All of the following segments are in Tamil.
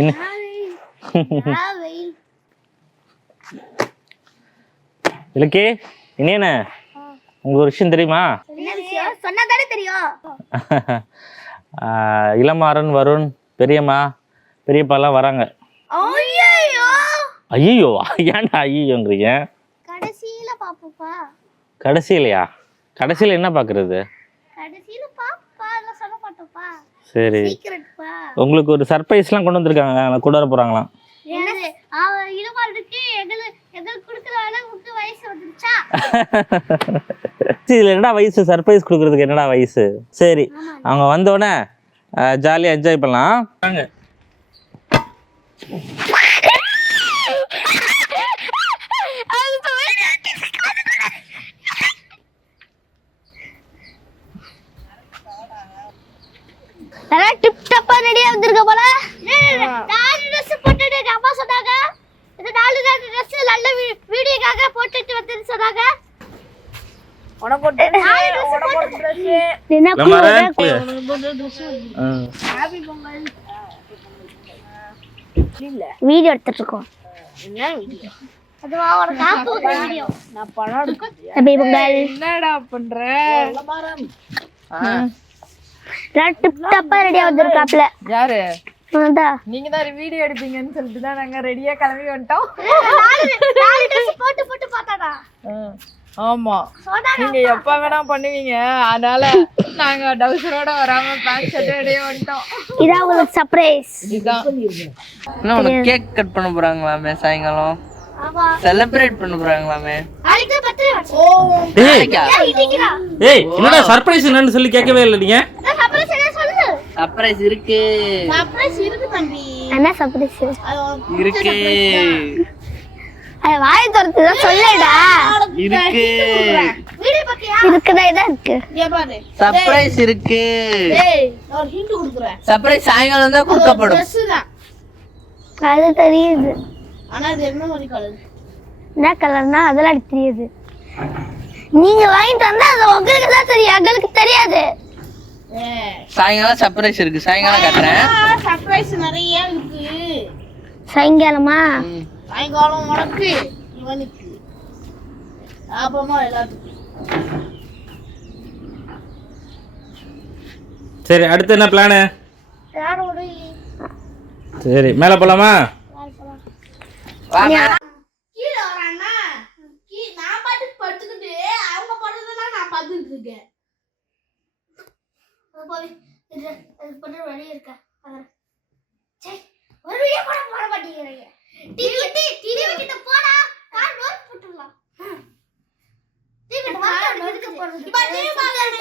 என்ன? இலக்கே என்ன? உங்களுக்கு ஒரு விஷயம் தெரியுமா? இளமாறன் வருண் பெரியம்மா பெரியப்பாலாம் வராங்க. ஐயோ ஏன்டா ஐயோங்கிறீங்க கடைசியில பாப்போப்பா கடைசியிலையா? கடைசியில் என்ன கடைசியில பாப்பா அதெல்லாம் சொல்ல மாட்டோப்பா சரி. உங்களுக்கு ஒரு சர்ப்ரைஸ்லாம் கொண்டு வந்திருக்காங்க. கொண்டு வர போகிறாங்களாம் இதில் என்னடா வயசு? சர்ப்ரைஸ் கொடுக்குறதுக்கு என்னடா வயசு? சரி அவங்க வந்தோடனே ஜாலியாக என்ஜாய் பண்ணலாம். வாங்க வீடியோ எடுத்துட்டு இருக்கோம். என்ன video? அதுவா ஒரு காப்பு வீடியோ. நான் படம் எடுக்கிறேன். ஹாப்பி பொங்கல். என்னடா பண்ற? ரெடியா வந்திருக்காப்ல. யாரு? நீங்க தான் வீடியோ எடுப்பீங்கன்னு சொல்லிட்டு தான் நாங்க ரெடியா கிளம்பி வந்துட்டோம். போட்டு போட்டு பார்த்தாடா. ஆமா. நீங்க எப்ப வேணா பண்ணுவீங்க. அதனால நாங்க டவுசரோட வராம பேண்ட் ஷர்ட் ரெடியா வந்துட்டோம் இதான் உங்களுக்கு சர்ப்ரைஸ் இதுதான். என்ன உனக்கு கேக் கட் பண்ண போறாங்களாமே சாயங்காலம்? ஆமா. செலிப்ரேட் பண்ண போறாங்களாமே? ஏய் என்னடா சர்ப்ரைஸ் என்னன்னு சொல்லி கேட்கவே இல்லை நீங்கள் சர்ப்ரைஸ் என்ன சொல்லுங்க சர்ப்ரைஸ் இருக்கு. சர்ப்ரைஸ் இருக்கு தம்பி. என்ன சர்ப்ரைஸ் இருக்கு. அது வாய் திறந்து தான் சொல்லடா. இருக்கு. இருக்குதா இதான் இருக்கு? சர்ப்ரைஸ் இருக்கு. சர்ப்ரைஸ் சாயங்காலம் தான் கொடுக்கப்படும். அது தெரியுது. என்ன கலர்னா அதெல்லாம் தெரியுது. நீங்க வாங்கிட்டு வந்தா அது உங்களுக்கு தான் தெரியும். எங்களுக்கு தெரியாது. சாயங்காலம் சர்ப்ரைஸ் இருக்கு. சாயங்காலம் கட்டுறேன். சர்ப்ரைஸ் நிறைய இருக்கு. சாயங்காலமா. சாயங்காலம் உனக்கு இவனுக்கு. லாபமா எல்லாத்துக்கும். சரி அடுத்து என்ன பிளானு சரி மேலே போகலாமா வாங்க. கீழே வரான்னா கீ- நான் பாட்டுக்கு படுத்துக்கிட்டு அவங்க படுறதெல்லாம் நான் பார்த்துட்டு இருக்கேன். டிவி டிவி கிட்ட போடா. கார் டோர் போட்டுடலாம். டிவி கிட்ட வந்தா எதுக்கு போடுறது. இப்ப TV பார்க்கறது.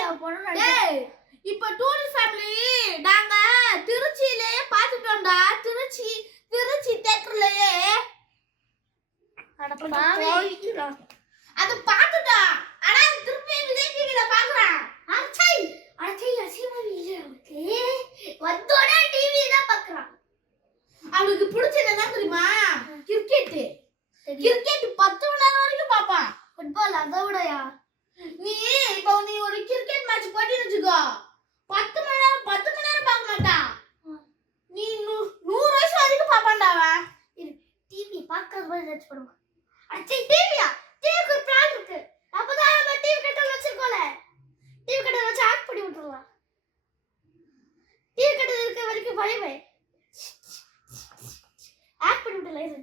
டேய், இப்ப டூரிஸ்ட் ஃபேமிலி நாங்க திருச்சியிலேயே பார்த்துட்டோம்டா. திருச்சி திருச்சி தேட்டர்லயே அது பார்த்துட்டா. ஆனா திருப்பி விஜய் டிவில பாக்குறேன் அச்சை அச்சை அசிமா இல்ல அவனுக்கு வந்தோடனே டிவி தான் பார்க்கறான் அவனுக்கு பிடிச்சது என்ன தெரியுமா கிரிக்கெட் கிரிக்கெட் பத்து மணி நேரம் வரைக்கும் பார்ப்பான் ஃபுட்பால் அதை விடயா நீ இப்போ நீ ஒரு கிரிக்கெட் மேட்ச் போட்டின்னு வச்சுக்கோ பத்து மணி நேரம் பத்து மணி நேரம் பார்க்க மாட்டான் நீ நூ- நூறு வயசு வரைக்கும் பார்ப்பான்டா அவன் டிவி பார்க்கறது மாதிரி ஏதாச்சும் பண்ணுவான் அச்சை டிவியா? டிவிக்கு ஒரு பிளான் இருக்கு. அப்பதான் நம்ம டிவி கட்டல் வச்சிருக்கோம்ல. டிவி கட்டல் வச்சு ஆஃப் பண்ணி விட்டுறலாம். டிவி கட்டல் இருக்க வரைக்கும் பயமே ஆஃப் பண்ணி விட்டுலாம் இது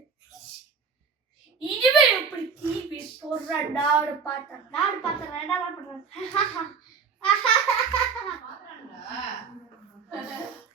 இதுவே எப்படி டிவி போடுற நாடு பார்த்தேன். நாடு பார்த்தேன் என்ன பண்றேன்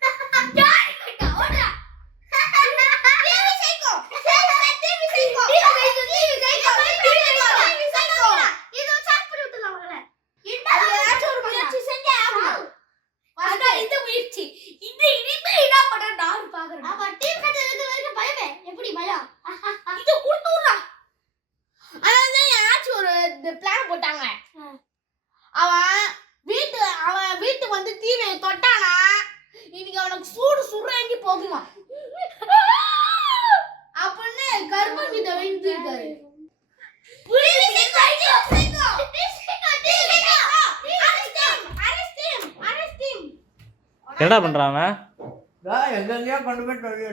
என்னடா பண்ணுறான் அவன்? எங்கெங்கயோ கொண்டு போய் கபடி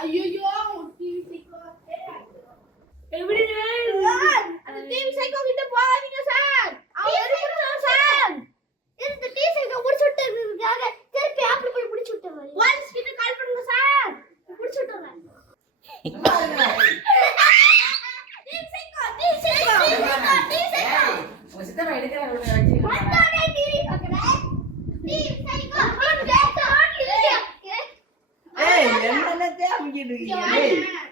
ஐயோ me.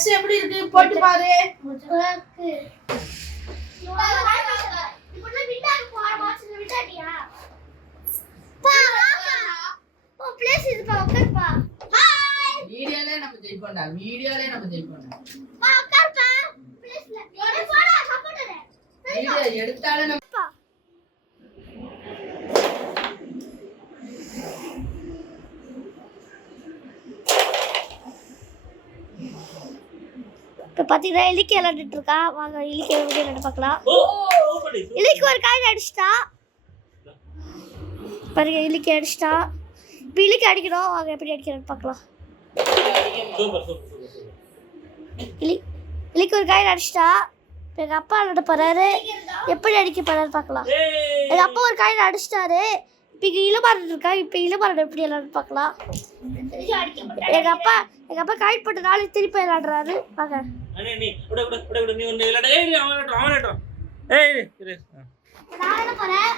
ட்ரெஸ் எப்படி இருக்கு? போட்டு பாரு. வீடியோலே நம்ம ஜெயிப்போம்டா வீடியோலே நம்ம ஜெயிப்போம்டா வீடியோ எடுத்தாலே நம்ம இப்போ பார்த்தீங்கன்னா இலிக்கி விளையாண்டுட்டு இருக்கா வாங்க இலிக்கி எப்படி விளையாண்டு பார்க்கலாம். இலிக்கு ஒரு காய் அடிச்சிட்டா. பாருங்க இலிக்கி அடிச்சிட்டா. இப்போ இலிக்கி அடிக்கணும். வாங்க எப்படி அடிக்கிறான்னு பார்க்கலாம். இலி இலிக்கு ஒரு காய் அடிச்சிட்டா. இப்போ எங்கள் அப்பா விளையாட போறாரு. எப்படி அடிக்க போறாரு பார்க்கலாம். எங்கள் அப்பா ஒரு காய் அடிச்சிட்டாரு. இப்போ இங்கே இளமாரன் இருக்கா இப்போ இளமாரன் எப்படி விளையாடு பார்க்கலாம்? எங்கள் அப்பா எங்கள் அப்பா காய் போட்டு நாளைக்கு திருப்பி விளையாடுறாரு. போறேன்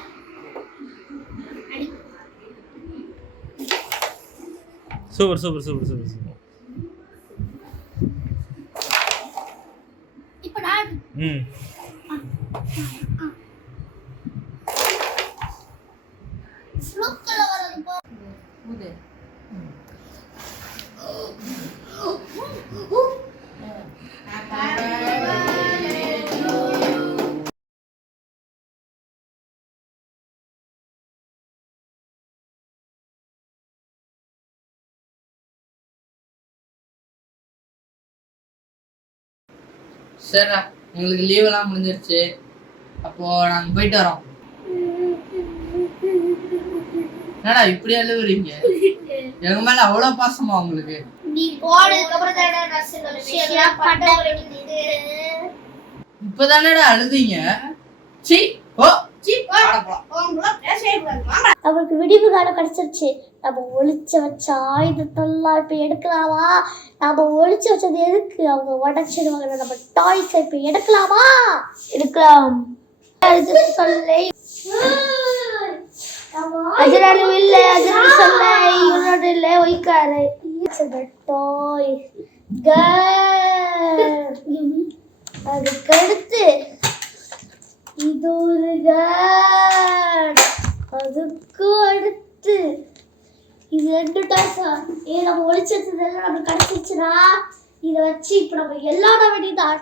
super super super super super. இப்போ நான் ம். சரிடா எங்களுக்கு லீவ் எல்லாம் முடிஞ்சிருச்சு. அப்போ நாங்க போயிட்டு வரோம். என்னடா இப்படி அழுவுறீங்க எங்க மேல அவ்வளவு பாசமா உங்களுக்கு? இப்பதானடா அழுதீங்க. சி ஓ அவருக்கு விடிவு காலம் கிடைச்சிருச்சு. நம்ம ஒளிச்சு வச்ச ஆயுதத்தெல்லாம் இப்போ எடுக்கலாமா? நம்ம ஒளிச்சு வச்சது எதுக்கு? அவங்க உடச்சிடுவாங்க நம்ம டாய்ஸ் இப்போ எடுக்கலாமா? எடுக்கலாம். அது சொல்லை. அதனாலும் இல்லை அதனால சொல்ல இவனோட இல்லை ஒய்க்காரு டாய் அதுக்கடுத்து இது ஒரு கேட் அதுக்கு அடுத்து. இது ரெண்டு டாய்ஸா ஏ நம்ம ஒழிச்சதுலாம் நம்ம கிடைச்சிச்சுனா இதை வச்சு இப்போ நம்ம எல்லாரோட வேண்டியதான்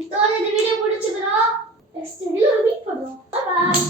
இதோட இந்த வீடியோ முடிச்சுக்கிறோம். நெக்ஸ்ட் வீடியோ மீட் பண்ணுவோம். பாய்